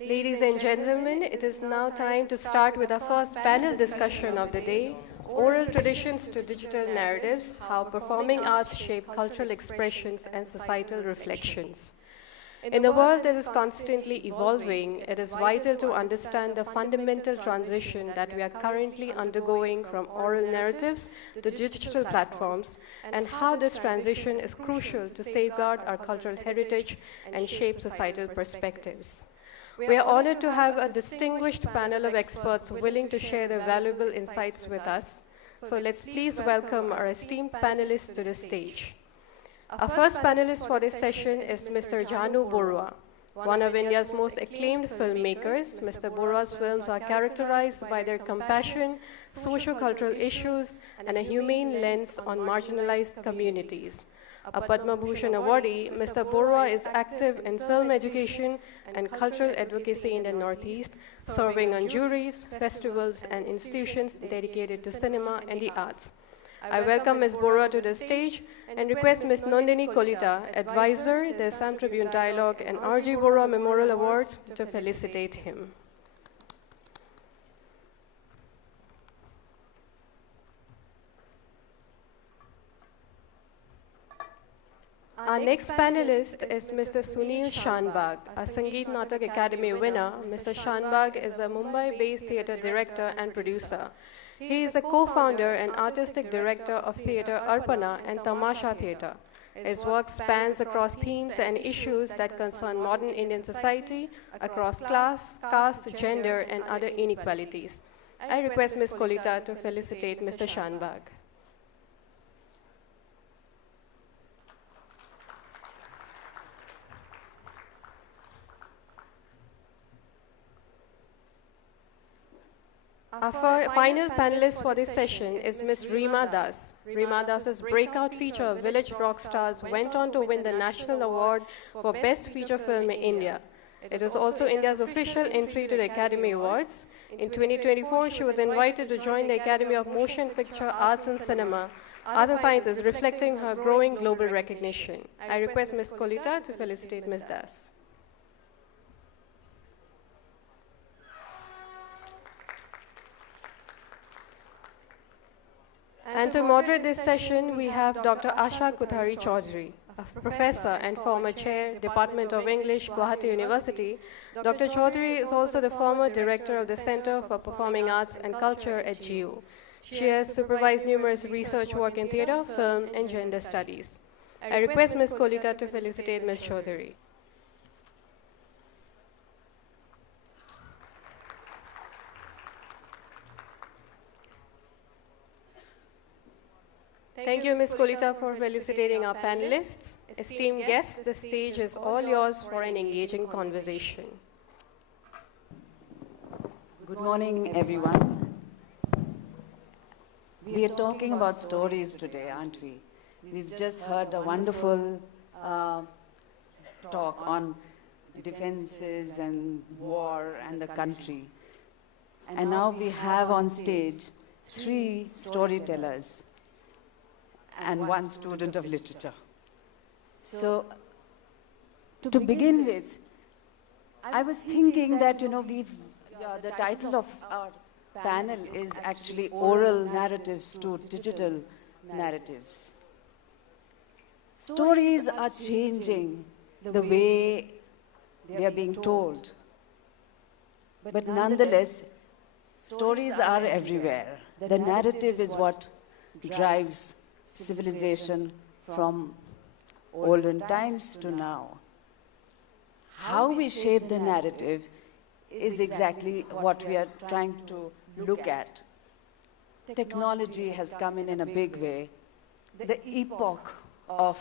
Ladies and gentlemen, it is now time to start with our first panel discussion of the day, Oral Traditions to Digital Narratives, How Performing Arts Shape Cultural Expressions and Societal Reflections. In a world that is constantly evolving, it is vital to understand the fundamental transition that we are currently undergoing from oral narratives to digital platforms, and how this transition is crucial to safeguard our cultural heritage and shape societal perspectives. We are honored to have a distinguished panel of experts willing to share their valuable insights with us. So let's please welcome our esteemed panelists to the stage. Our first panelist for this session is Mr. Jahnu Barua, one of India's most acclaimed filmmakers. Mr. Barua's films are characterized by their compassion, socio-cultural issues, and a humane lens on marginalized communities. A Padma Bhushan awardee, Mr. Barua is active in film education and cultural advocacy in the Northeast, serving on juries, festivals, and institutions dedicated to cinema and the arts. I welcome Ms. Barua to the stage and request Ms. Nandini Kolita, advisor, the Assam Tribune Dialogue and R.G. Barua Memorial Awards, to felicitate him. Our next panelist is Mr. Sunil Shanbag, a Sangeet Natak Academy winner. Mr. Shanbag is a Mumbai-based theatre director and producer. He is a co-founder and artistic director of Theatre Arpana and Tamasha Theatre. His work spans across themes and issues that concern modern Indian society, across class, caste, gender, and other inequalities. I request Ms. Kolita to felicitate Mr. Shanbag. Our final panelist for this session is Ms. Rima Das. Rima Das's breakout feature, Village Rock Stars, went on to win the National Award for Best Feature Film in India. It is also India's official entry to the Academy Awards. In 2024, she was invited to join the Academy of Motion Picture Arts and Cinema, Arts and Sciences, reflecting her growing global recognition. I request Ms. Kolita to felicitate Ms. Das. And to moderate this session, we have Dr. Asha Kuthari Chaudhuri, a professor and former chair, Department of English, Gauhati University. Dr. Chaudhuri is also the former director of the Center for Performing Arts and Culture at GU. She has supervised numerous research work in theatre, film, and gender studies. I request Ms. Kolita to felicitate Ms. Chaudhuri. Thank you, Ms. Kolita, for felicitating our panelists. Esteemed guests, the stage is all yours for an engaging conversation. Good morning, everyone. We are talking about stories today, aren't we? We've just heard a wonderful talk on defenses and war and the country. And now we have on stage 3 storytellers and 1 student of literature. So, to begin with, I was thinking that, the title of our panel is actually Oral Narratives to Digital Narratives. Stories are changing the way they are being told. But nonetheless, stories are everywhere. The narrative is what drives civilization from olden times to now. How we shape the narrative is exactly what we are trying to look at. Technology has come in a big way. The epoch of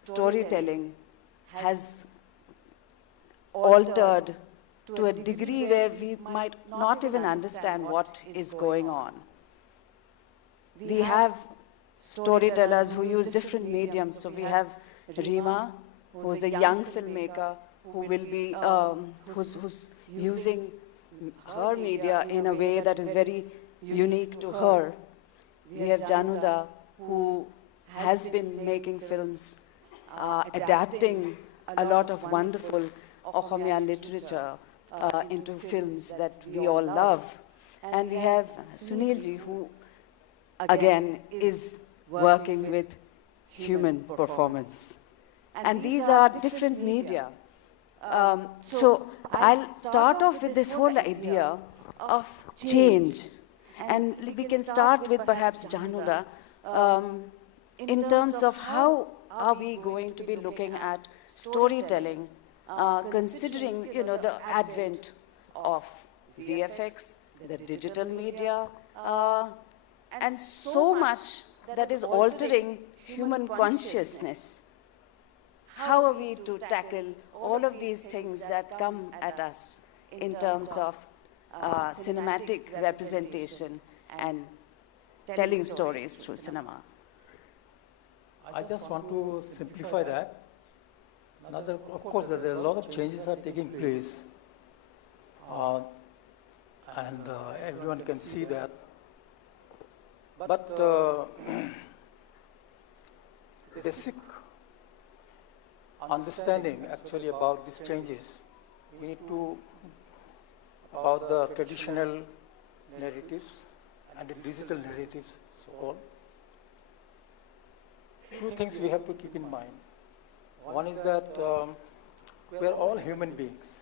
storytelling has altered to a degree where we might not even understand what is going on. We have storytellers who use different mediums. So we have Rima, who is a young filmmaker who will be, who's using her media in a way that is very unique to her. We have Jahnu, who has been making films, adapting a lot of wonderful Ohomia literature into films that we all love. And we have Sunil ji, who again is working with human performance. And these are different media. So I'll start off with this whole idea of change. And we can start with perhaps Jahnu, in terms of how are we going to be looking at storytelling, considering the advent of VFX, the digital media, and so much that is altering human consciousness. How are we to tackle all of these things that come at us in terms of cinematic representation and telling stories through cinema? I just want to simplify that. Of course, there are a lot of changes are taking place, and everyone can see that. But basic understanding actually about these changes, we need to about the traditional narratives and the digital narratives, so-called. Two things we have to keep in mind. One is that we're all human beings,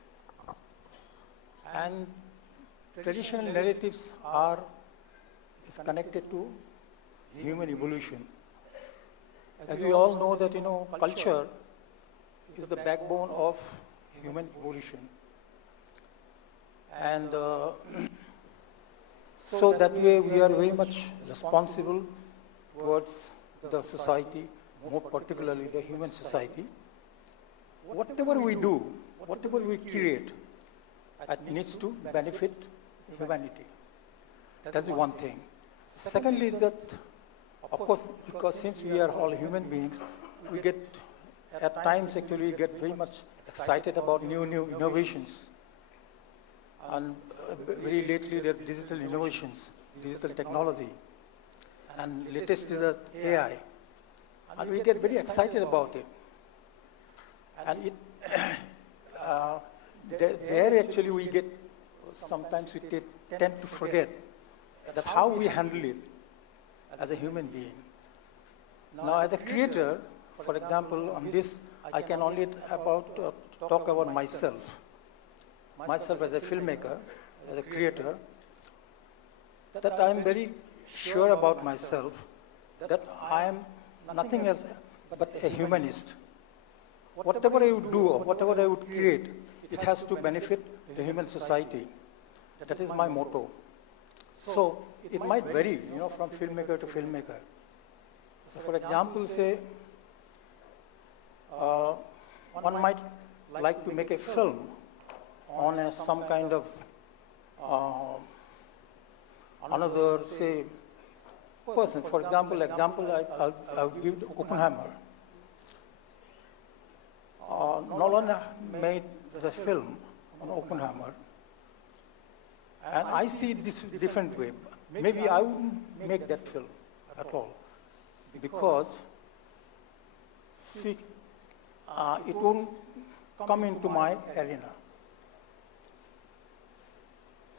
and traditional narratives is connected to human evolution. As we all know that culture is the backbone of human evolution, and so that way we are very much responsible towards the society, more particularly the human society. Whatever we do, whatever we create, it needs to benefit humanity. That's one thing. Secondly is that, of course, because since we are all human beings, we get, at times actually, get very much excited about new innovations. And very lately, there are digital innovations, digital technology. And latest is that AI. And we get very excited about it. And there actually we get, sometimes we tend to forget that how we handle it as a human being. Now as a creator, for example, on this, I can only talk about myself. Myself as a filmmaker, as a creator, that I am very sure about myself, that I am nothing else but a humanist. Whatever I would do or whatever I would create, it has to benefit the human society. That is my motto. So it might vary, from filmmaker to filmmaker. So for example, say, one might like to make a film on some kind of another, say, person. For example, I'll give Oppenheimer. Nolan made the film on Oppenheimer, and I see this different way. Maybe I wouldn't make that film at all, because, see, it won't come into my arena.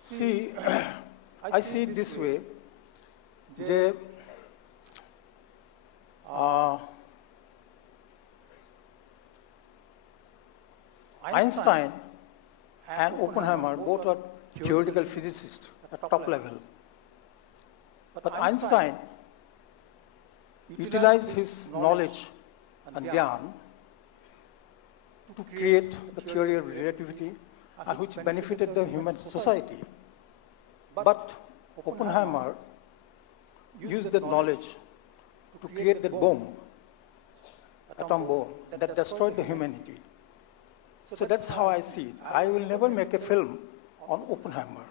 See, I see it this way. Einstein and Oppenheimer both are theoretical physicists at top level. But Einstein utilized his knowledge and Gyan to create the theory of relativity, which benefited the human society. But Oppenheimer used that knowledge to create that bomb, atom bomb, that destroyed the humanity. So that's how I see it. I will never make a film on Oppenheimer.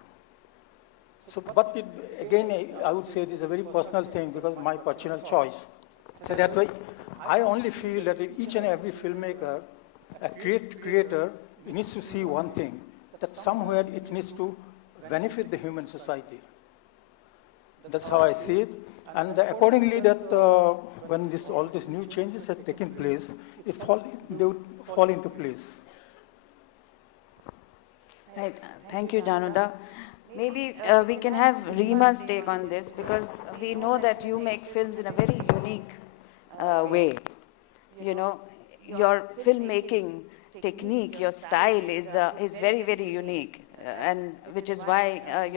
So, but again, I would say it is a very personal thing because my personal choice. So that way, I only feel that each and every filmmaker, a creator, needs to see one thing, that somewhere it needs to benefit the human society. That's how I see it. And accordingly, that when all these new changes have taken place, they would fall into place. Right. Thank you, Januda. Maybe we can have Rima's take on this, because we know that you make films in a very unique way. You know, your filmmaking technique, your style is very, very unique, and which is why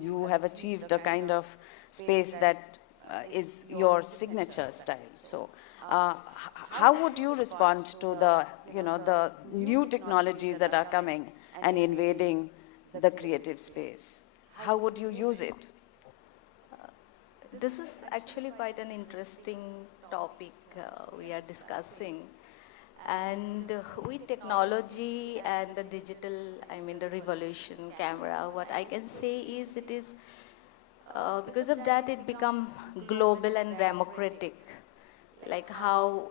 you have achieved a kind of space that is your signature style. So, how would you respond to the new technologies that are coming and invading the creative space? How would you use it? This is actually quite an interesting topic we are discussing. And with technology and the digital, the revolution camera, what I can say is it is, because of that it become global and democratic. Like how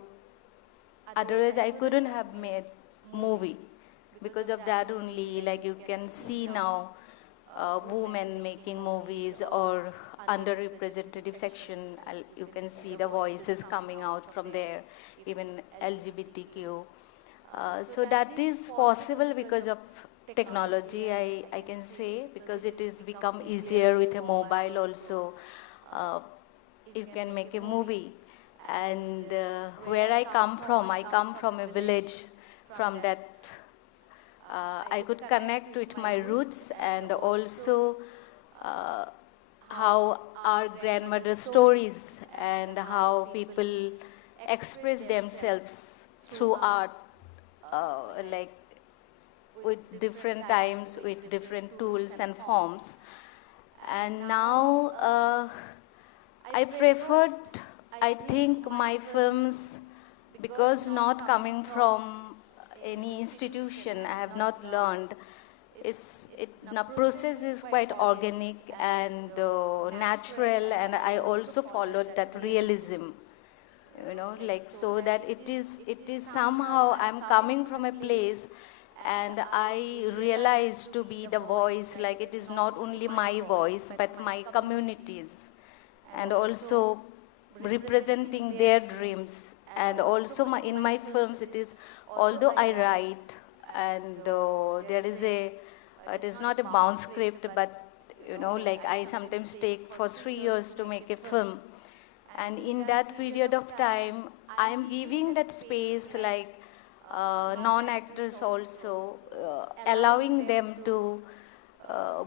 otherwise I couldn't have made movie. Because of that only, like you can see now women making movies, or underrepresented section, you can see the voices coming out from there, even LGBTQ. So that is possible because of technology, I can say, because it is become easier with a mobile also. You can make a movie. And where I come from a village. From that I could connect with my roots, and also how our grandmother's stories and how people express themselves through art, like with different times, with different tools and forms. And now I preferred, I think, my films, because not coming from any institution, I have not learned. The process is quite organic and natural, and I also followed that realism, like so that it is somehow I'm coming from a place, and I realized to be the voice, like it is not only my voice but my communities, and also representing their dreams. And also in my films, it is, although I write, and there is it is not a bound script, but like I sometimes take for 3 years to make a film. And in that period of time, I am giving that space, like non-actors also, allowing them to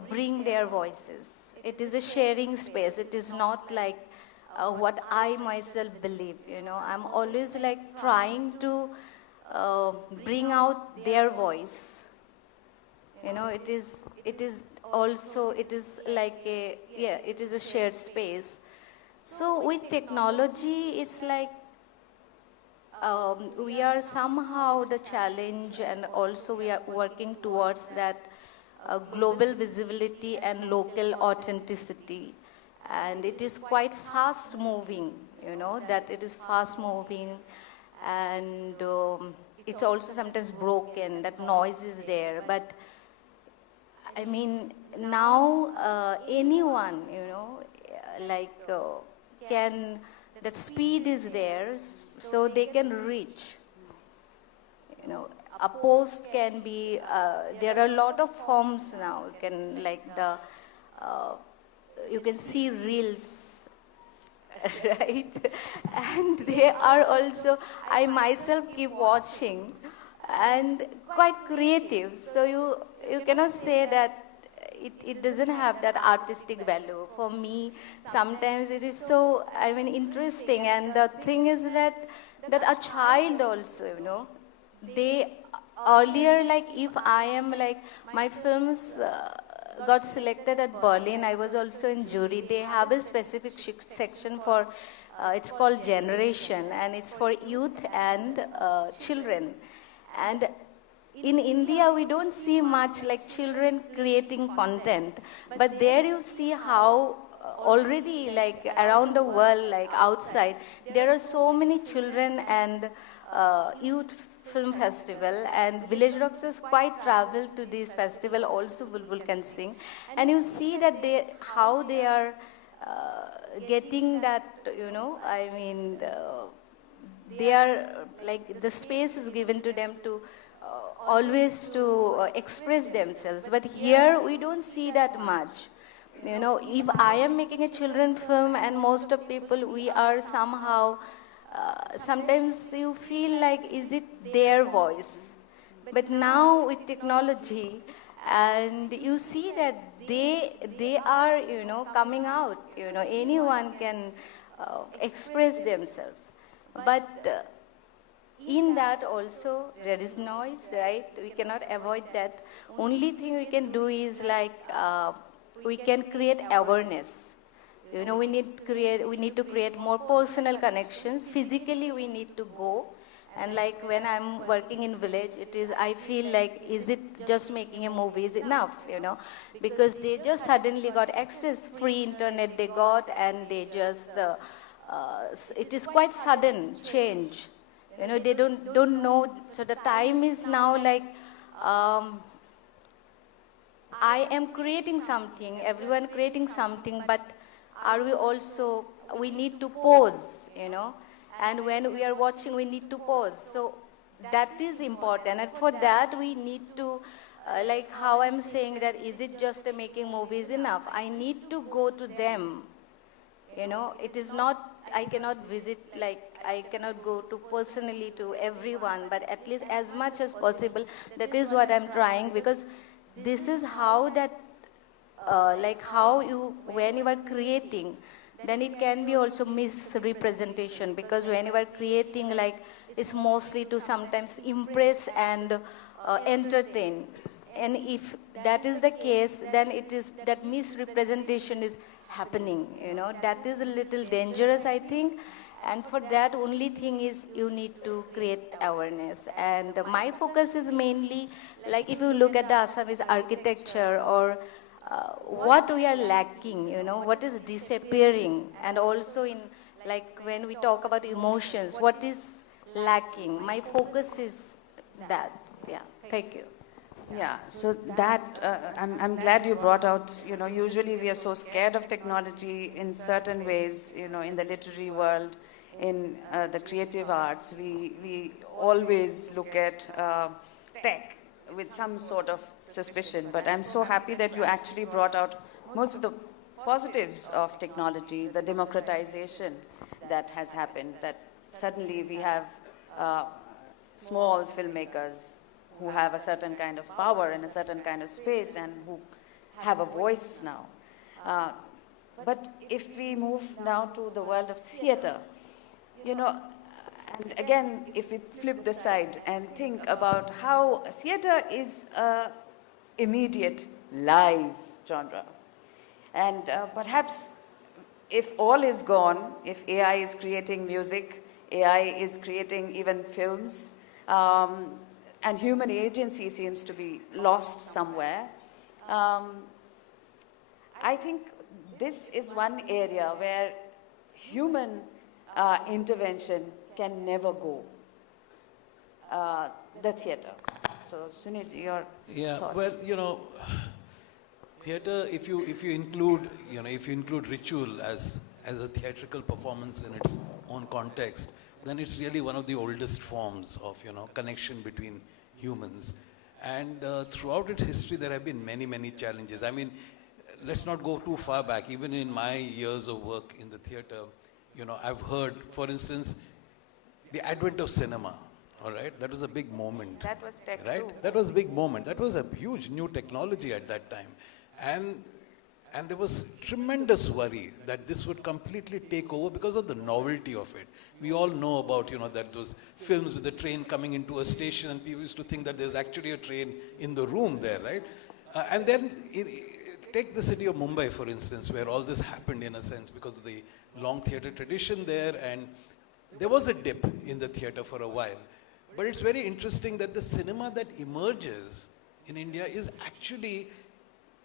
bring their voices. It is a sharing space. It is not like what I myself believe, I'm always like trying to bring out their voice. It is also, it is like it is a shared space. So with technology, it's like we are somehow the challenge, and also we are working towards that global visibility and local authenticity. And it is quite fast moving, that it is fast moving, and it's also sometimes broken, that noise is there. But I mean, now anyone, can, that speed is there, so they can reach. A post can be, there are a lot of forms now, you can see reels, right? And they are also, I myself keep watching, and quite creative. So you cannot say that it doesn't have that artistic value. For me, sometimes it is so, interesting. And the thing is that a child also, they earlier, like if I am like, my films got selected at Berlin, I was also in jury. They have a specific section for, it's called Generation, and it's for youth and children. And in India, we don't see much like children creating content, but there you see how already, like around the world, like outside, there are so many children and youth film festival, and Village Rocks has quite traveled to this festival, also Bulbul can sing. And you see that how they are getting that, they are like, the space is given to them to always to express themselves. But here we don't see that much. You know, if I am making a children film and most of people, we are somehow, sometimes you feel like, is it their voice? But now with technology, and you see that they are, you know, coming out, you know, anyone can express themselves. But in that also there is noise, right? We cannot avoid that. Only thing we can do is like, we can create awareness. You know, we need to create more personal connections. Physically, we need to go. And like when I'm working in village, I feel like, is it just making a movie is enough, you know? Because they just suddenly got access, free internet they got, and they just, it is quite sudden change. You know, they don't know. So the time is now like, I am creating something, everyone creating something, but are we also, we need to pause, you know, and when we are watching, we need to pause. So that is important, and for that we need to, like how I'm saying that, is it just making movies enough? I need to go to them, you know. It is not, I cannot visit, like I cannot go to personally to everyone, but at least as much as possible, that is what I'm trying, because this is how that, like how you, when you are creating, then it can be also misrepresentation, because when you are creating, like, it's mostly to sometimes impress and entertain. And if that is the case, then it is, that misrepresentation is happening, you know. That is a little dangerous, I think. And for that, only thing is you need to create awareness. And my focus is mainly, like if you look at the Assamese architecture, or what we are lacking, you know, what is disappearing, and also in, like when we talk about emotions, what is lacking. My focus is that. Yeah, thank you. Yeah, so that, I'm glad you brought out, you know, usually we are so scared of technology in certain ways, you know, in the literary world, in the creative arts, we always look at tech with some sort of suspicion, but I'm so happy that you actually brought out most of the positives of technology, the democratization that has happened, that suddenly we have small filmmakers who have a certain kind of power and a certain kind of space and who have a voice now. But if we move now to the world of theater, you know, and again, if we flip the side and think about how theater is an immediate live genre, and perhaps if all is gone, if AI is creating music, AI is creating even films, and human agency seems to be lost somewhere, I think this is one area where human intervention can never go, the theater. So Sunil, your thoughts? Well, you know, theater, if you include, you know, if you include ritual as a theatrical performance in its own context, then it's really one of the oldest forms of, you know, connection between humans. And throughout its history, there have been many challenges. I mean, let's not go too far back. Even in my years of work in the theater, you know, I've heard, for instance, the advent of cinema. All right, that was a big moment. That was tech right? too. That was a big moment. That was a huge new technology at that time. And there was tremendous worry that this would completely take over because of the novelty of it. We all know about, you know, that those films with the train coming into a station, and people used to think that there's actually a train in the room there, right? And then take the city of Mumbai, for instance, where all this happened in a sense because of the long theater tradition there, and there was a dip in the theater for a while. But it's very interesting that the cinema that emerges in India is actually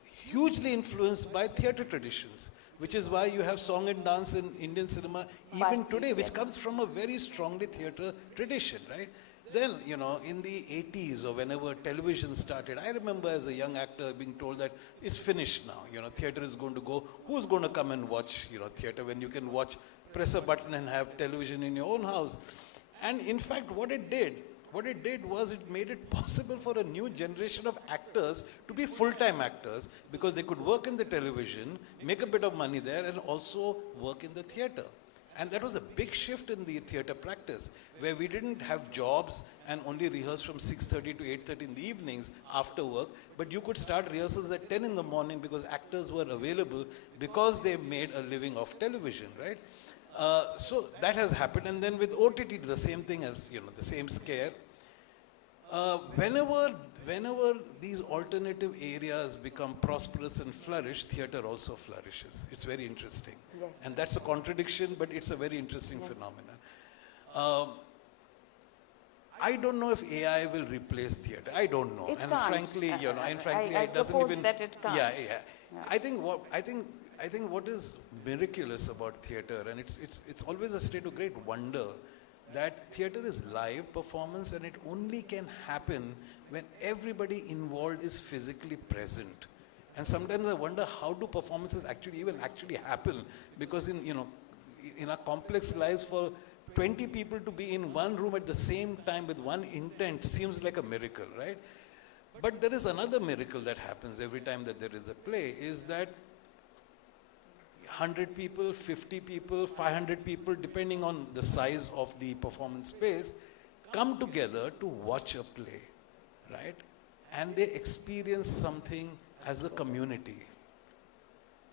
hugely influenced by theater traditions, which is why you have song and dance in Indian cinema even today, which comes from a very strongly theater tradition, right? Then, you know, in the 80s or whenever television started, I remember as a young actor being told that it's finished now, you know, theater is going to go. Who's going to come and watch, you know, theater when you can watch, press a button and have television in your own house? And in fact, what it did what it did was it made it possible for a new generation of actors to be full-time actors because they could work in the television, make a bit of money there, and also work in the theatre. And that was a big shift in the theatre practice, where we didn't have jobs and only rehearse from 6:30 to 8:30 in the evenings after work, but you could start rehearsals at 10 in the morning because actors were available because they made a living off television, right? So that has happened, and then with OTT, the same thing as, the same scare. Whenever these alternative areas become prosperous and flourish, theatre also flourishes. It's very interesting. Yes. And that's a contradiction, but it's a very interesting phenomenon. I don't know if AI will replace theatre. I don't know. It and can't. frankly, I it doesn't propose even. that it can't. Yeah. Yeah. I think what is miraculous about theatre, and it's always a state of great wonder, that theatre is live performance, and it only can happen when everybody involved is physically present. And sometimes I wonder, how do performances actually happen? Because in our complex lives, for 20 people to be in one room at the same time with one intent seems like a miracle, right? But there is another miracle that happens every time that there is a play, is that 100 people, 50 people, 500 people, depending on the size of the performance space, come together to watch a play, right? And they experience something as a community.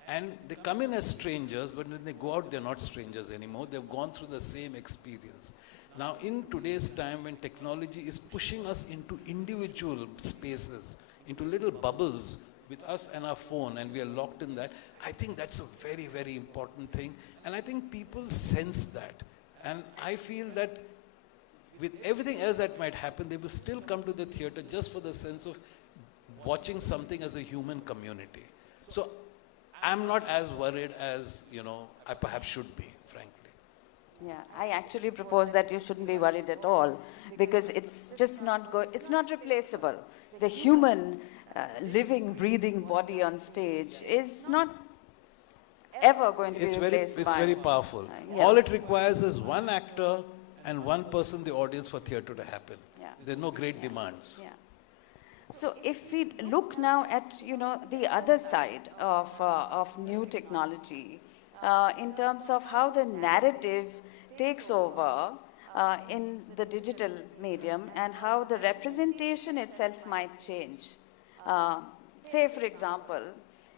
And they come in as strangers, but when they go out, they're not strangers anymore. They've gone through the same experience. Now, in today's time, when technology is pushing us into individual spaces, into little bubbles with us and our phone, and we are locked in that, I think that's a very, very important thing. And I think people sense that. And I feel that with everything else that might happen, they will still come to the theatre just for the sense of watching something as a human community. So I'm not as worried as, I perhaps should be, frankly. Yeah, I actually propose that you shouldn't be worried at all, because it's just it's not replaceable. The human living, breathing body on stage is not ever going to be replaced by... It's very powerful. Yeah. All it requires is one actor and one person in the audience for theatre to happen. Yeah. There are no great demands. Yeah. So if we look now at, the other side of new technology, in terms of how the narrative takes over in the digital medium and how the representation itself might change. Say, for example,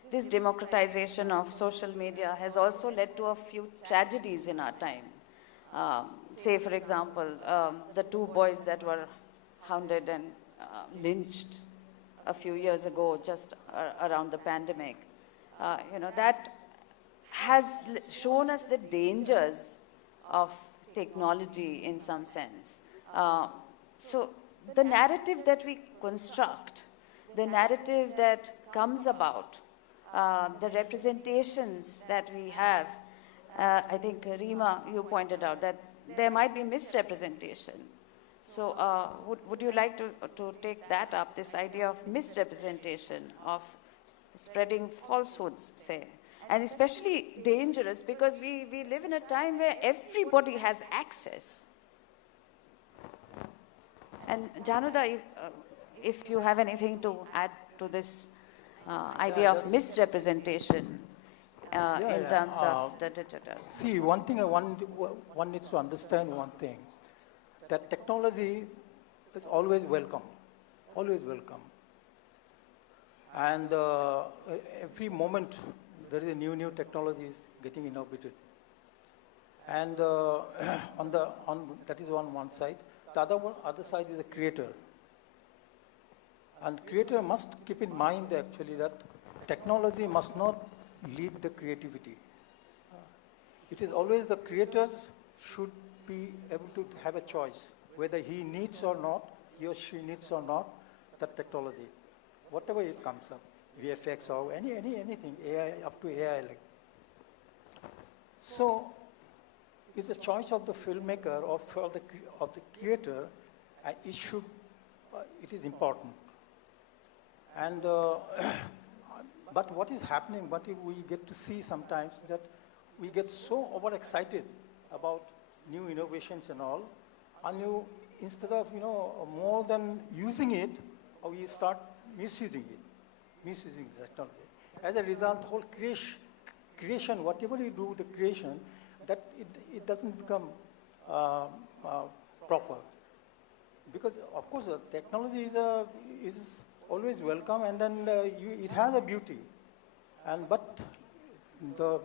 this democratization of social media has also led to a few tragedies in our time. Say, for example, the two boys that were hounded and lynched a few years ago, just around the pandemic. That has shown us the dangers of technology in some sense. So the narrative that we construct, the narrative that comes about, the representations that we have, I think Rima, you pointed out that there might be misrepresentation. So would you like to take that up, this idea of misrepresentation, of spreading falsehoods, say? And especially dangerous because we live in a time where everybody has access. And Jahnu, if you have anything to add to this idea of misrepresentation in terms of the digital. See, one thing one needs to understand one thing, that technology is always welcome, always welcome. And every moment there is a new technologies getting innovated. And that is on one side. The other side is a creator. And creator must keep in mind actually that technology must not lead the creativity. It is always the creators should be able to have a choice, whether he needs or not, he or she needs or not, that technology, whatever it comes up, VFX or anything, AI, up to AI. So it's a choice of the filmmaker or of the creator, and it is important. And but what is happening, what we get to see sometimes is that we get so overexcited about new innovations and all, and instead of, more than using it, we start misusing the technology. As a result, whole creation, whatever you do with the creation, that it doesn't become proper. Because, of course, technology is always welcome, and then it has a beauty. But the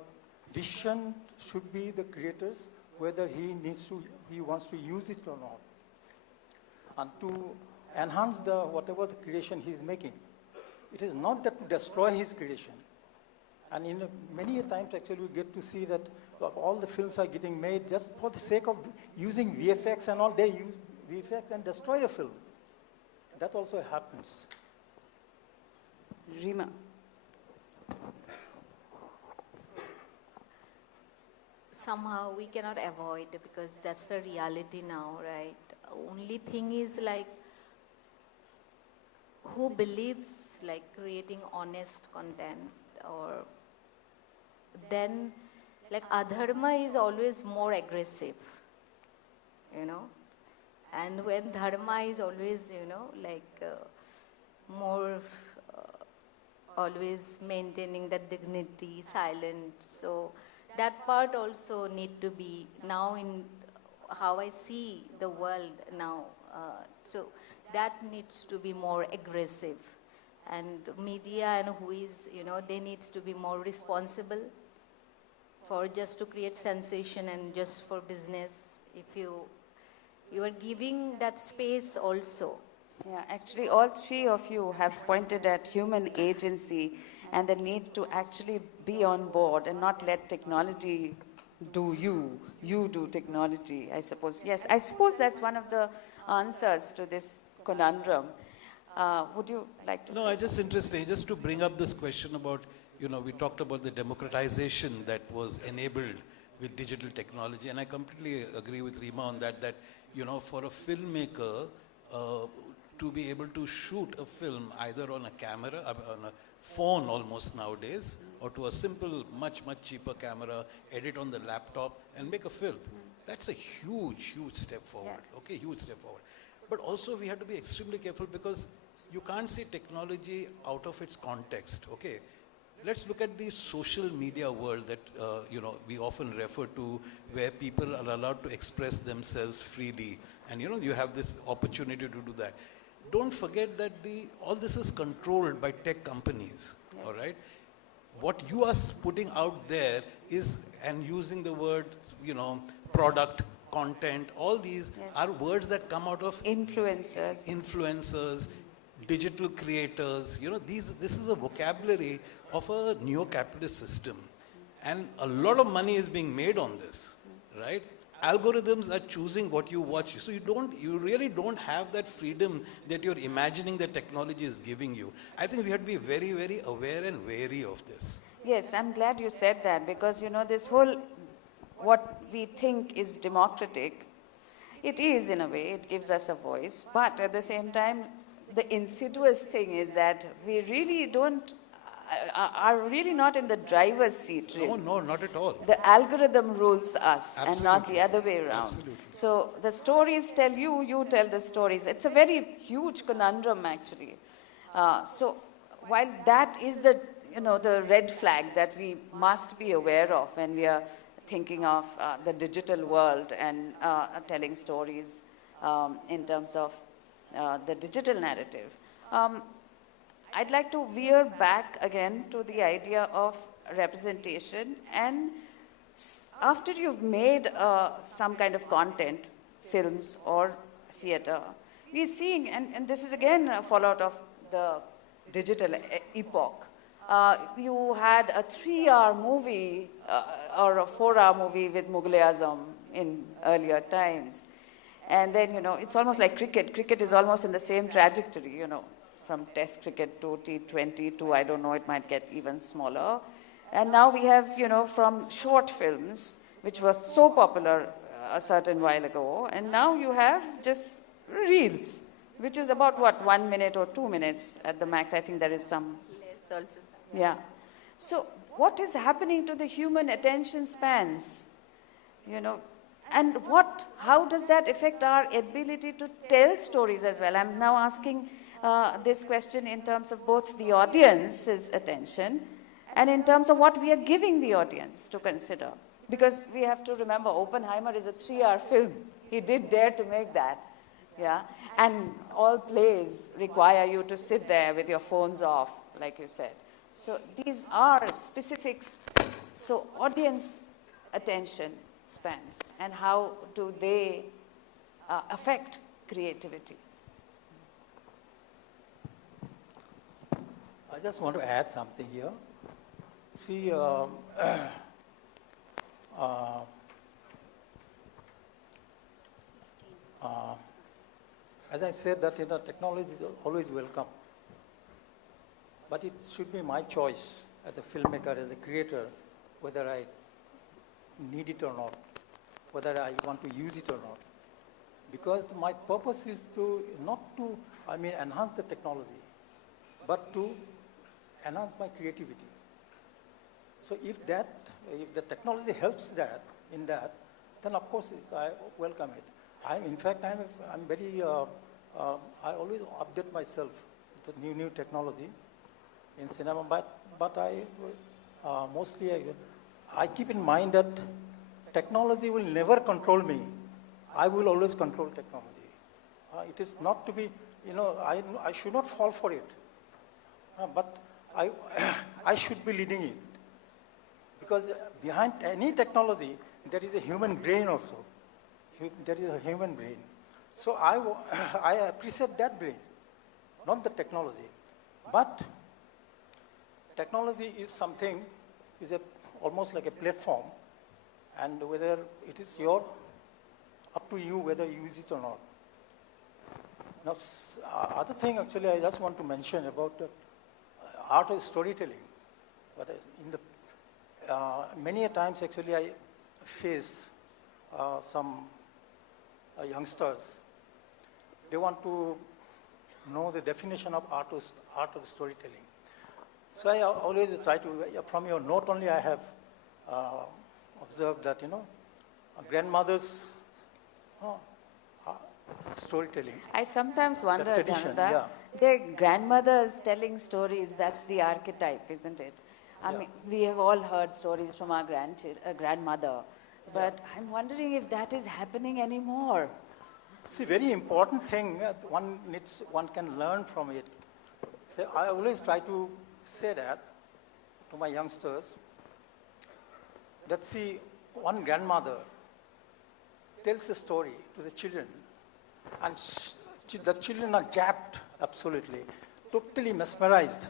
decision should be the creator's, whether he wants to use it or not, and to enhance whatever the creation he is making. It is not that to destroy his creation. And many times, actually, we get to see that all the films are getting made just for the sake of using VFX and all. They use VFX and destroy the film. That also happens. Rima. Somehow we cannot avoid, because that's the reality now, right? Only thing is like, who believes like creating honest content, or then like adharma is always more aggressive, and when dharma is always, more always maintaining that dignity, silent. So that part also need to be now in how I see the world now. So that needs to be more aggressive. And media and who is, they need to be more responsible for just to create sensation and just for business. If you are giving that space also. Yeah, actually all three of you have pointed at human agency and the need to actually be on board and not let technology do you do technology, I suppose. Yes, I suppose that's one of the answers to this conundrum. Would you like to say No, just interesting, just to bring up this question about, we talked about the democratization that was enabled with digital technology, and I completely agree with Rima on that, for a filmmaker to be able to shoot a film either on a camera, on a phone almost nowadays, or to a simple, much cheaper camera, edit on the laptop and make a film. That's a huge step forward. Yes. Okay, huge step forward. But also we have to be extremely careful, because you can't see technology out of its context. Okay, let's look at the social media world that we often refer to, where people are allowed to express themselves freely, and you have this opportunity to do that. Don't forget that all this is controlled by tech companies. Yes. All right. What you are putting out there is, and using the word, product, content, all these yes. are words that come out of influencers, digital creators. This is a vocabulary of a neo-capitalist system, and a lot of money is being made on this, right? Algorithms are choosing what you watch, so you really don't have that freedom that you're imagining that technology is giving you. I think we have to be very, very aware and wary of this. Yes, I'm glad you said that, because this whole, what we think is democratic, it is in a way, it gives us a voice, but at the same time, the insidious thing is that we really are really not in the driver's seat. Really. No, not at all. The algorithm rules us. Absolutely. And not the other way around. Absolutely. So the stories tell you, you tell the stories. It's a very huge conundrum, actually. So while that is the red flag that we must be aware of when we are thinking of the digital world and telling stories in terms of the digital narrative. I'd like to veer back again to the idea of representation, and after you've made some kind of content, films or theater, we're seeing, and this is again a fallout of the digital epoch. You had a 3-hour movie or a 4-hour movie with Mughal-e-Azam in earlier times. And then, it's almost like cricket. Cricket is almost in the same trajectory, from Test cricket to T20 to, I don't know, it might get even smaller. And now we have, from short films, which was so popular a certain while ago, and now you have just reels, which is about, 1 minute or 2 minutes at the max. I think there is some. Yeah. So what is happening to the human attention spans? And how does that affect our ability to tell stories as well? I'm now asking this question in terms of both the audience's attention and in terms of what we are giving the audience to consider. Because we have to remember, Oppenheimer is a 3-hour film. He did dare to make that. Yeah? And all plays require you to sit there with your phones off, like you said. So these are specifics. So audience attention spans, and how do they affect creativity? I just want to add something here. See, as I said that technology is always welcome, but it should be my choice as a filmmaker, as a creator, whether I need it or not, whether I want to use it or not. Because my purpose is not to enhance the technology, but to enhance my creativity. So if the technology helps in that, then of course I welcome it. In fact, I'm very, I always update myself with the new technology in cinema, but I keep in mind that technology will never control me. I will always control technology. It is not to be, I should not fall for it. But I should be leading it. Because behind any technology, there is a human brain also. There is a human brain. So I appreciate that brain, not the technology. But technology is something, almost like a platform, and whether it is up to you whether you use it or not. Now, other thing actually I just want to mention about art of storytelling. But many a times actually I face some youngsters. They want to know the definition of art of storytelling. So I always try to, from your note only I have observed that, grandmothers storytelling. I sometimes wonder, tradition, Jahnu, their grandmothers telling stories, that's the archetype, isn't it? I mean, we have all heard stories from our grandmother, but I'm wondering if that is happening anymore. See, very important thing one can learn from it. So I always try to say that to my youngsters, that see, one grandmother tells a story to the children, and the children are jabbed, absolutely, totally mesmerized.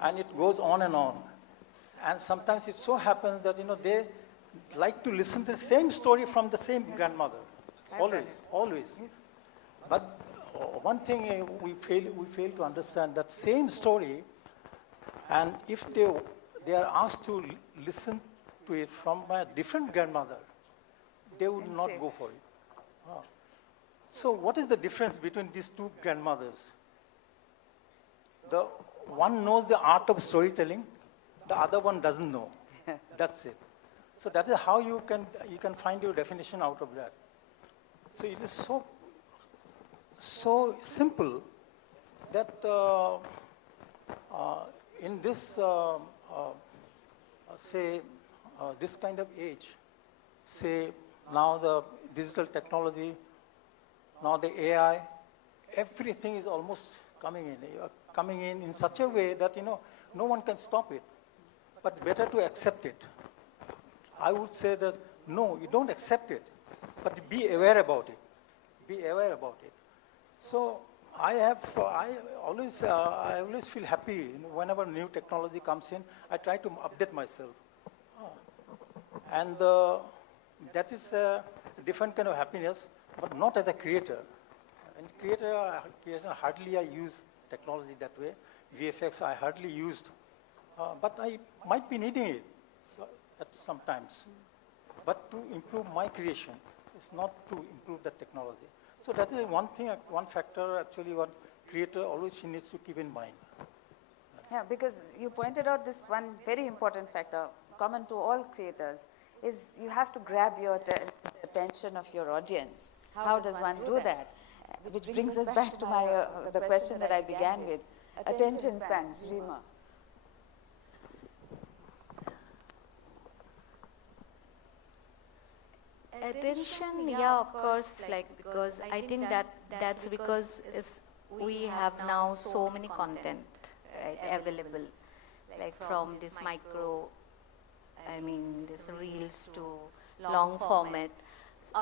And it goes on and on. And sometimes it so happens that, they like to listen to the same story from the same grandmother. Always. Yes. But one thing we fail to understand, that same story, and if they are asked to listen to it from a different grandmother, they would not go for it. So what is the difference between these two grandmothers? The one knows the art of storytelling, the other one doesn't know. That's it. So that is how you can find your definition out of that. So it is so simple that in this this kind of age, say now the digital technology, now the AI, everything is almost coming in such a way that no one can stop it. But better to accept it. I would say that no, you don't accept it, but be aware about it. Be aware about it. So I always feel happy whenever new technology comes in. I try to update myself, and that is a different kind of happiness, but not as a creator. And creation hardly I use technology that way. VFX I hardly used, but I might be needing it at sometimes. But to improve my creation, it's not to improve the technology. So that is one factor actually one creator always needs to keep in mind. Yeah, because you pointed out this one very important factor, common to all creators, is you have to grab your attention of your audience. How does one do that? Which brings us back to my the question that I began with, attention spans, Rima. Attention, yeah, of course, like, because I think that's because we have now so many content, right, available, like from this micro, this reels to long format.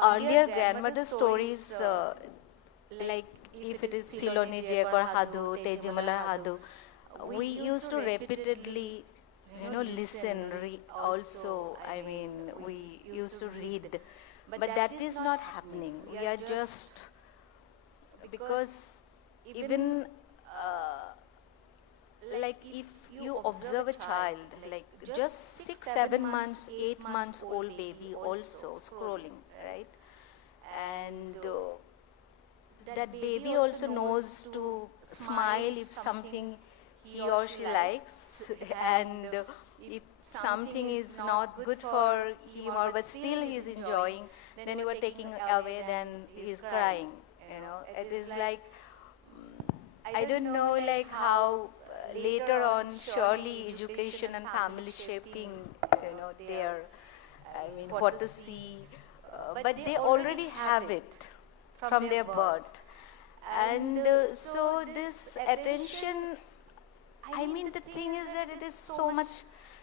Earlier grandmother stories, like if it is Siloni Jekor Hadu, Tejimala Hadu, we used to repeatedly, listen, also, we used to read. But that is not happening. We are just, because even like if you observe a child, like just 6, 7 months, 8 months old baby also scrolling, right? And that baby also knows to smile if something he or she likes, and if something is not good for him, or but still he is enjoying, then you are taking away, then he is crying. It is like, I don't know, like how later on surely education and family shaping, their, what to see, but they already have it from their birth. And so this attention, the thing is that it is so much,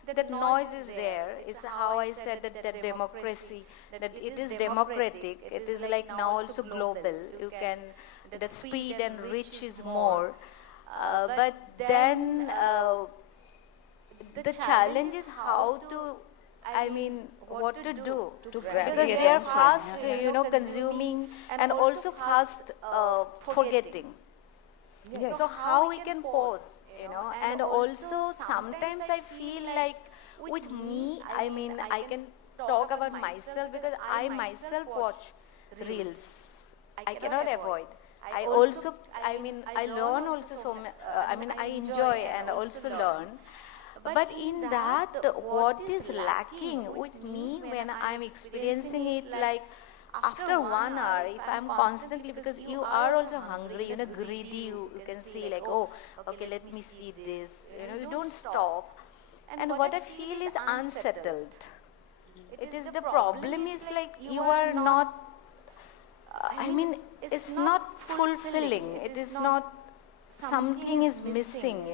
that noise is there, is how I said that democracy, that it is democratic, it is like now also global, you can, the speed and reach is more, but then the challenge is how to, what to do, because they are fast, consuming, and also fast forgetting. Yes. So how we can pause, and also sometimes I feel like with me, I can talk about myself because I myself watch reels. I cannot avoid. I also, I learn also so, I enjoy and also learn. But in that, what is lacking with me when I'm experiencing it, like after 1 hour, if I'm constantly, because you are also hungry, greedy, you can see like, oh, okay, let me see this, you don't stop. And what I feel is unsettled. It is, the problem is like you are not, it's not fulfilling, it is not, something is missing,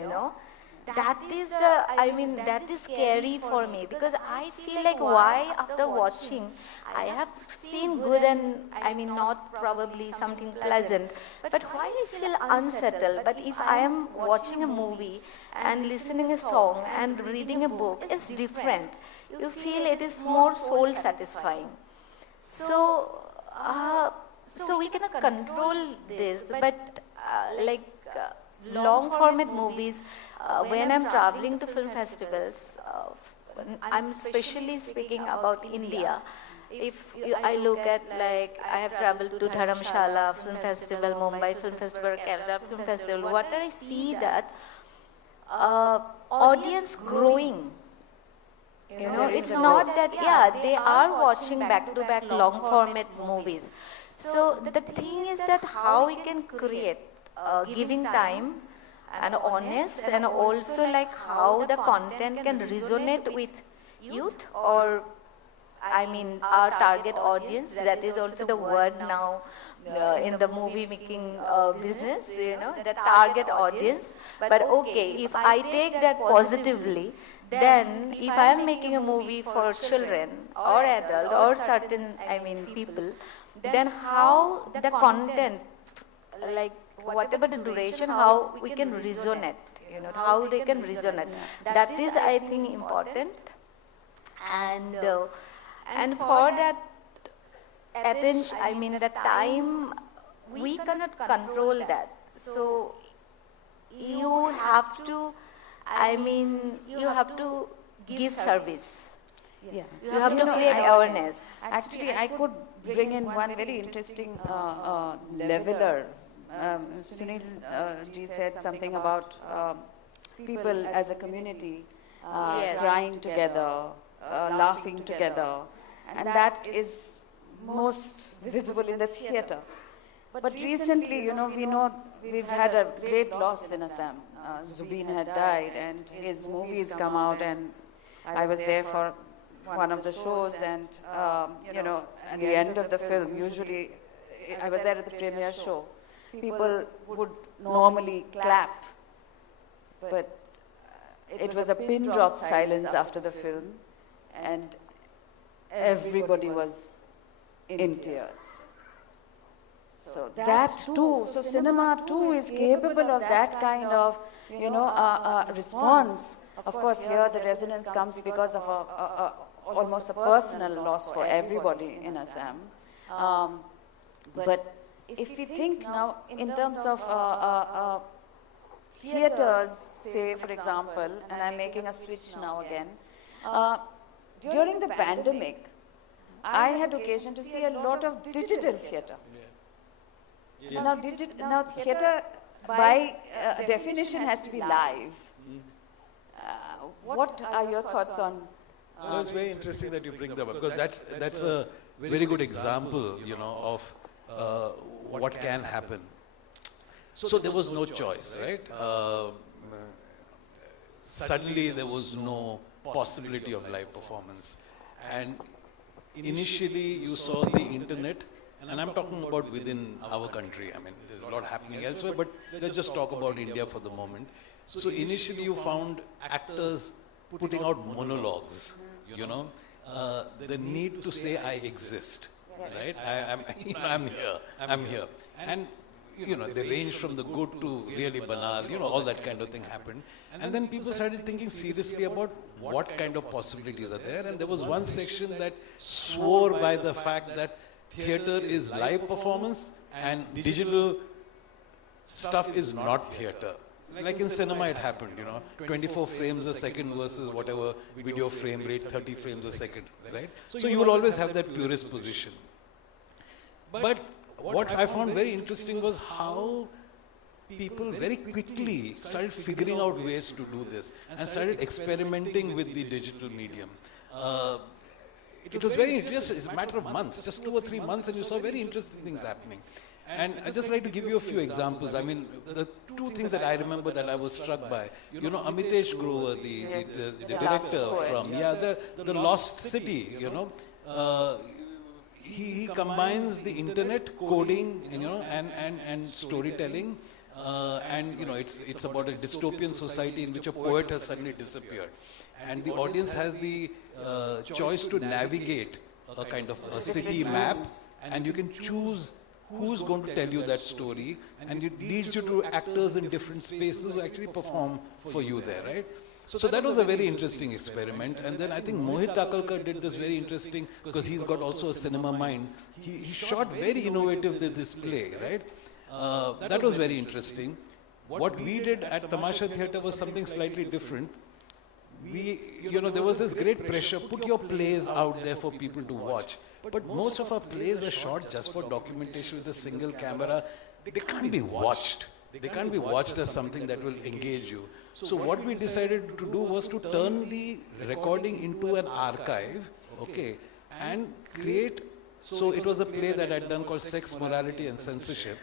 That is the, that is scary for me, because I feel like why after watching, I have seen good and not probably something pleasant, but why I feel unsettled. But if I am watching a movie and listening a song and reading a book, it's different. You feel it is more soul satisfying. So, so we cannot control this, but long format movies, when I'm traveling to film festivals, I'm especially speaking about India. If I look at, like, I have traveled to Dharamshala Film Festival, Mumbai Film Festival, Kerala Film Festival, what I see that audience growing. It's not that, they are watching back-to-back long format movies. So the thing is that how we can create giving time and honest, and also like how the content can resonate with youth, or our target audience. That is also the word now in the movie making business, the target audience. But okay, if I take that positively, then if I am making a movie for children or adult or certain people, then how the content, like whatever the duration, how we can resonate, how they can resonate. That is, I think, important. And for that attention, the time, we cannot control that. So you have to, you have to give service. Yeah. You have to create awareness. Actually, I could bring in one very interesting leveler. Sunil ji said something about people as a community Yes. crying together, laughing together. And that is most visible in the theatre. But recently, we know we've had a great loss in Assam. Zubeen had died, and his movies come out, and I was there for one of the shows, and at the end of the film, usually I was there at the premiere show. People would normally clap, but it was a pin drop silence after the film, and everybody was in tears. So that too, so cinema too is capable of that kind of, response. Of course, here the resonance comes because of almost a personal loss for everybody in Assam. But if we think now in terms of theatres, say for example, and I'm making a switch now again, during the pandemic, I had occasion to see a lot of digital theatre. Yes. Now theatre by definition has to be live. What are your thoughts on? Well, it's very interesting that you bring that up, because that's a very good example, of what can happen. So there was no choice, right? Suddenly there was no possibility of live performance, and initially you saw the internet. And I'm talking about within our country. I mean, there's a lot happening elsewhere, but let's just talk about India for the moment. So initially you found actors putting out monologues, the need to say, I exist, right? I'm here. And, they range from the good to really banal, all that kind of thing happened. And then people started thinking seriously about what kind of possibilities are there. And there was one section that swore by the fact that theatre is live performance and digital stuff is not theatre. Like in cinema it happened, 24 frames a second versus whatever video frame rate, 30 frames a second, right? So you will always have that purist position. But what I found very interesting was how people very quickly started figuring out ways to do this and started experimenting with the digital medium. It was very interesting. It's a matter of months, just 2 or 3 months, and you saw very interesting things happening. And I'd just like to give you a few examples. I mean, the two things that I remember that I was struck by, Amitesh Grover, the director from, the Lost City, he combines the internet coding, and storytelling. It's about a dystopian society in which a poet has suddenly disappeared. And the audience has the choice to navigate a kind of a city map, and you can choose who's going to tell you that story, and it leads you to actors in different spaces who actually perform for you there, right? So that was a very interesting experiment. And then I think Mohit Takalkar did this very interesting, because he's got also a cinema mind. He shot very innovatively this play, right? That was very interesting. What we did at Tamasha Theatre was something slightly different. There was this great pressure, put your plays out there for people to watch. But most of our plays are shot just for documentation with a single camera. They can't be watched. They can't be watched as something that will engage you. So what we decided to do was to turn the recording into an archive, and create. So it was a play that I'd done called Sex, Morality and Censorship.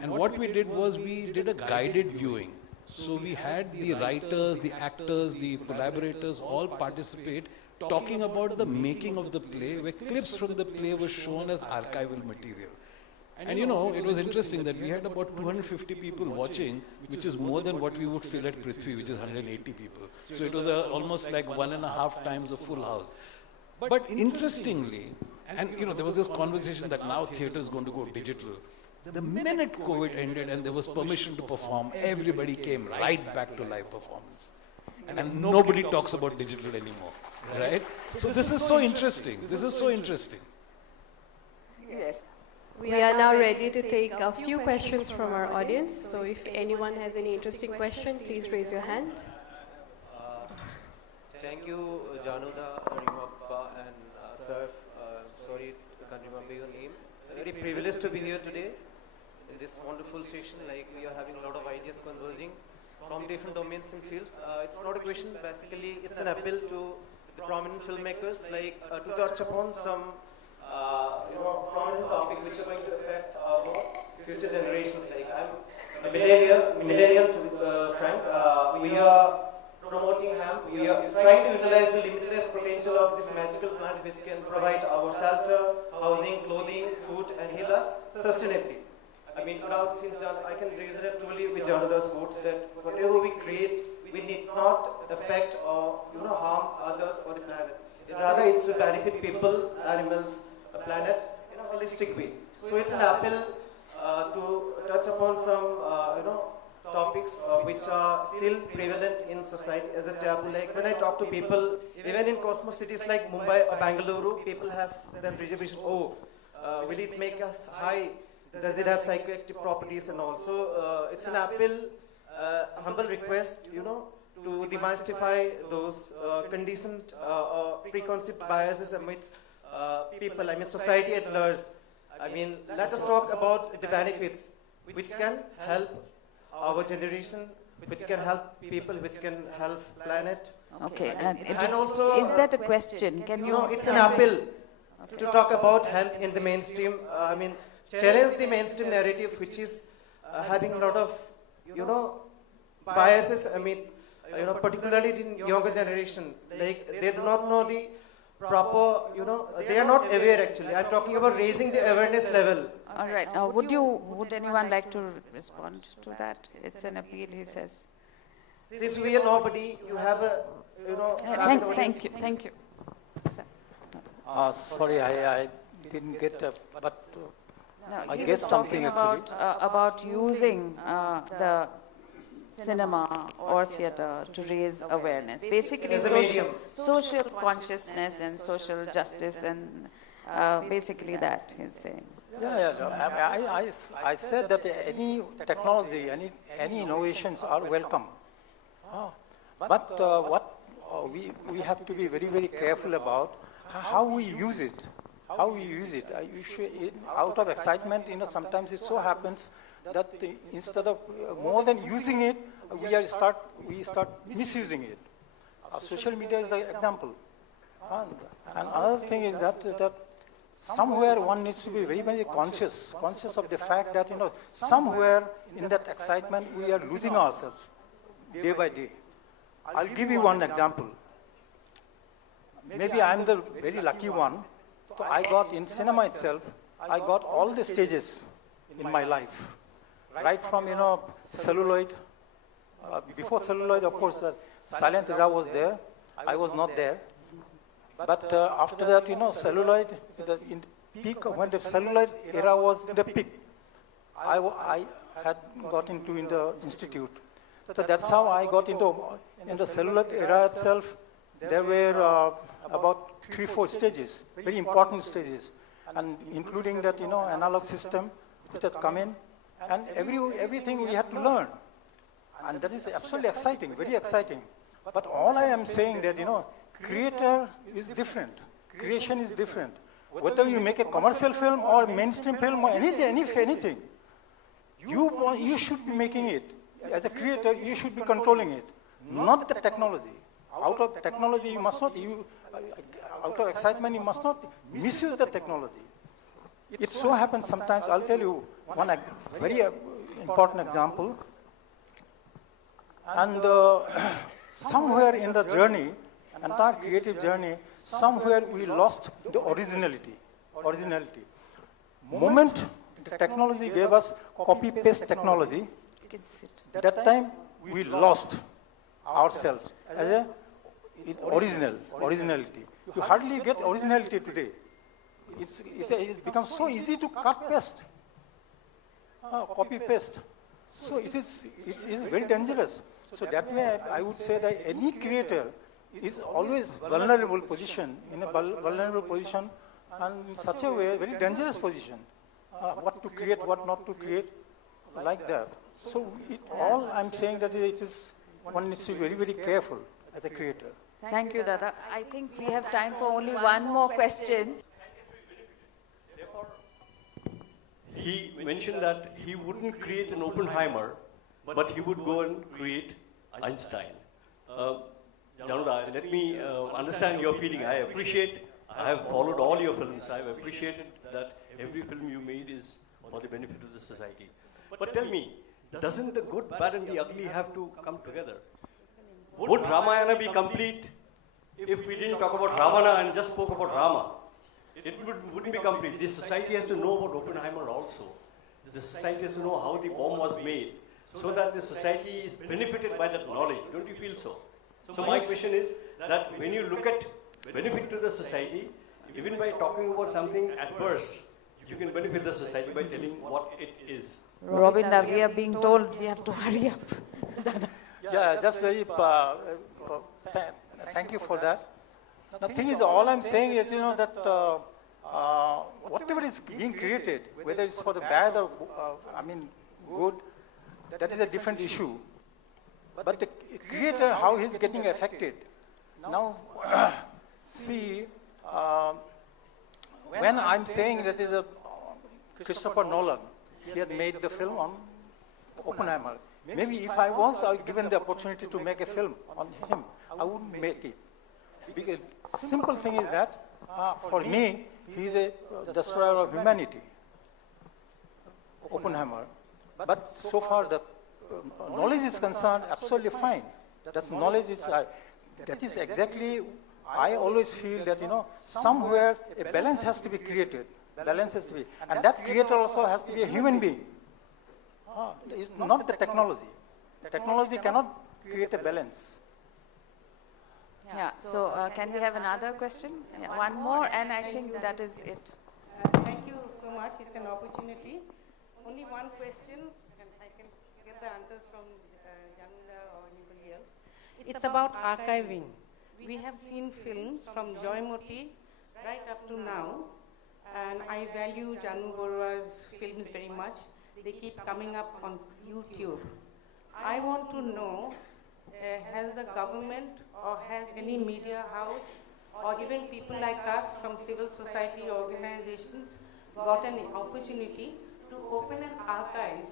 And what we did was we did a guided viewing. So we had the writers, the actors, the collaborators all participate, talking about the making of the play, where clips from the play were shown as archival material. And it was interesting that we had about 250 people watching, which is more than what we would fill at Prithvi, which is 180 people. So it was almost like 1.5 times a full house. But interestingly, and there was this conversation that now theatre is going to go digital. The minute COVID ended and there was permission to perform, everybody came right back to live performance. And nobody talks about digital anymore, right? So this is so interesting. This is so interesting. Yes. We are now ready to take a few questions from our audience. So if anyone has any interesting question, please raise your hand. Thank you, Jahnu, Rima, and sir. Sorry, I can't remember your name. Very privileged to be here today in this wonderful session. Like, we are having a lot of ideas converging from different domains and fields. It's not a question, basically, it's an appeal to the prominent filmmakers, like to touch upon some prominent topic which are going to affect our future generations. Like I'm a millennial to Frank. We are promoting hemp. We are trying to utilize the limitless potential of this magical plant which can provide our shelter, housing, clothing, food and heal us sustainably. I mean, I can reiterate truly with Jahnu's words that whatever we create, we need not affect or harm others or the planet. Rather, it's to benefit people, animals, the planet in a holistic way. So it's an appeal to touch upon some topics which are still prevalent in society as a taboo. Like when I talk to people, even in cosmos cities like Mumbai or Bangalore, people have that reservation. Oh, will it make us high? Does it have psychoactive properties and all? So it's an appeal, humble request, to demystify those conditioned or preconceived biases amidst people, I mean society at large. I mean, let us talk about the benefits which can help our generation, which can help people, which can help planet. Okay, And also, is that a question? Can you? No, it's an appeal to talk about hemp in the mainstream. I mean, challenge the mainstream narrative, which is having a lot of, biases. I mean, particularly in younger generation, like they do not know the proper, they are not aware actually. I'm talking about raising the awareness level. All right. Now, would anyone like to respond to that? It's an appeal, he says. Since we are nobody, you have a, Thank you. Sorry, I didn't get, but No, I he guess was something talking actually. about using the cinema or theatre to raise awareness. Basically, As a medium. social consciousness and social justice, and basically that he's saying. I said that any technology, any innovations are welcome. But what we have to be very, very careful about how we use it. How we use it. Out of excitement, sometimes it so happens that instead of more than using it, we start misusing it. Social media is the example. And another thing is that somewhere one needs to be very, very conscious of the fact that somewhere in that excitement we are losing ourselves day by day. I'll give you one example. Maybe I'm the very lucky one. So I got in cinema itself, I got all the stages in my life. Right from, celluloid. Before celluloid, of course, the silent era was there. I was not there. But after that, celluloid, in peak, when the celluloid era was in the peak, I had got into in the institute. So that's how I got into, in the celluloid era itself, there were about 3-4 stages, very important stages, and including that, analog system which had come in, and everything we had to learn. And that is absolutely exciting, very exciting. But all I am saying that, creator is different. Creation is different. Whether you make a commercial film or mainstream film or anything, you should be making it. As a creator, you should be controlling it, not the technology. Out of technology, you must not, out of excitement, you must not misuse the technology. It so happens sometimes, I'll tell you one very important example. And somewhere in the journey, entire creative journey, somewhere we lost the originality. Moment the technology gave us copy-paste technology, that time we lost ourselves as a originality. You hardly get originality today. It becomes so easy to cut-paste, copy-paste. So it is very dangerous. So that way I would say that any creator is always vulnerable position, in a vulnerable position, and in such a way, very dangerous position. What to create, what not to create, like that. So all I'm saying that it is, one needs to be very, very careful as a creator. Thank you, Dada. I think we have time for only one more question. He mentioned that he wouldn't create an Oppenheimer, but he would go and create Einstein. Jahnu, let me understand your feeling. I have followed all your films. I have appreciated that every film you made is for the benefit of the society. But tell me, doesn't the good, bad and the ugly have to come together? Would Ramayana be complete if we didn't talk about Ravana and just spoke about Rama? It wouldn't be complete. The society has to know about Oppenheimer also. The society has to know how the bomb was made, so that the society is benefited by that knowledge. Don't you feel so? So my question is that when you look at benefit to the society, even by talking about something adverse, you can benefit the society by telling what it is. Robinda, we are being told we have to hurry up. Yeah, just very, thank you for that. The thing is, all I'm saying is, that whatever is being created, whether it's for the bad or, good, that is a different issue. But the creator, how he's getting affected. Now, see, when I'm saying that is a Christopher Nolan, he had made the film on Oppenheimer. Maybe if I was given the opportunity to make a film on him, I wouldn't make it. Because simple thing is that, for me, he's a destroyer of humanity, Oppenheimer. But so far, the knowledge is concerned, absolutely fine. That knowledge is, that is exactly, I always feel that, somewhere a balance has to be created. Balance has to be, and that creator also has to be a human being. It's not the technology. The technology cannot create a balance. Yeah, so can we have another question? Yeah, one more, and I think that is it. Thank you so much. It's an opportunity. Only one question, and I can get the answers from Jahnu or anybody else. It's about archiving. We have seen films from Joymoti right up to now, and I value Jahnu Barua's films very much. They keep coming up on YouTube. I want to know, has the government or has any media house or even people like us from civil society organizations got an opportunity to open an archives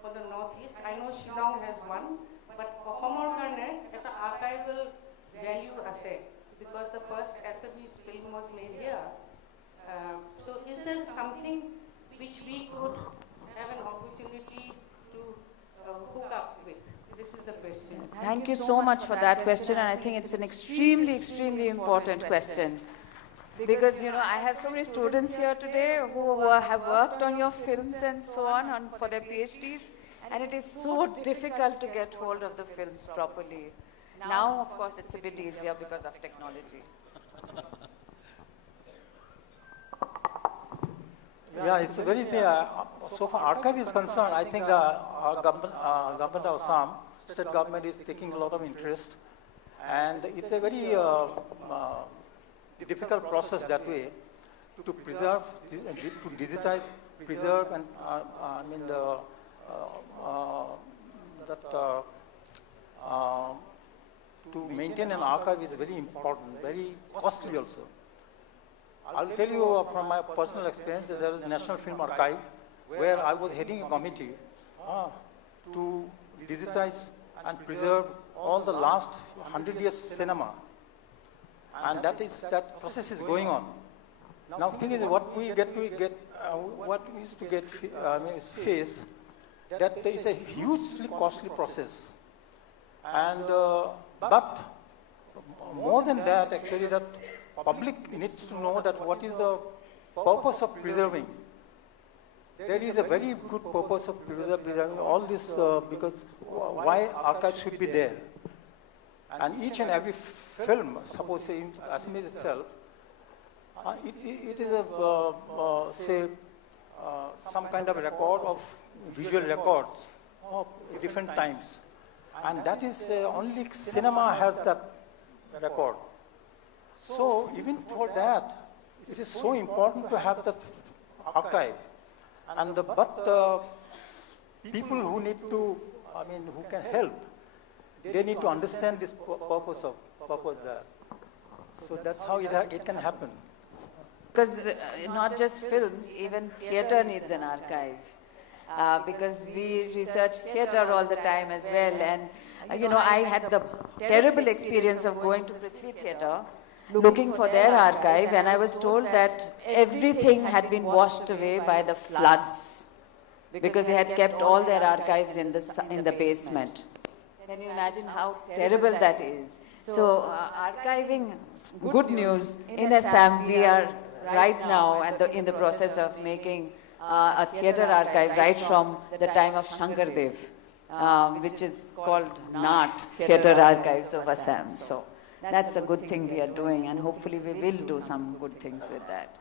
for the Northeast? I know Shillong has one, but Ohomor Garnet at the archival value asset because the first Assamese film was made here. So is there something which we could have an opportunity to hook up with? This is the question. Thank you so much for that question, and I think it's an extremely, extremely important question. Because, I have so many students here today who have worked on your films and so on for their PhDs, and it is so difficult to get hold of the films properly. Now, of course, it's a bit easier because of technology. Yeah, it's a very, so far archive is concerned, I think our government of Assam, state government is taking a lot of interest, and it's a very difficult process that way to preserve, to digitize, preserve, and to maintain an archive is very important, very costly also. I'll tell you from my personal experience, there is a National Film Archive where I was heading a committee to digitize and preserve all the last 100 years cinema. And that process is going on. Now, thing is, what we used to get face, that is a hugely costly process. And but more than that, actually, that public needs to know that what is the purpose of preserving. There is a very good purpose of preserving all this because why archives should be there. And each and every film, suppose say in Assamese itself, it is a, some kind of record of visual records of different times. And that is only cinema has that record. So even for that, it is so important to have that archive. And people who need to, who can help, they need to understand this purpose there. So that's how it can happen. Because not just films, even theatre needs an archive. Because we research theatre all the time as well, and I had the terrible experience of going to Prithvi Theatre, looking for their archive, and I was told that everything had been washed away by the floods because they had kept all their archives in the basement. Can you imagine how terrible that is? So archiving, good news, in Assam we are right now in the process of making a theatre archive right from the time of Shankardev, which is called NART, Theatre Archives of Assam. So that's a good thing we are doing, and hopefully we will do some good things with that.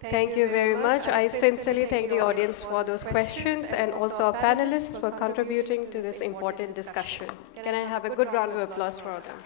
Thank you very much. I sincerely thank the audience for those questions and also our panelists for contributing to this important discussion. Can I have a good round of applause for them?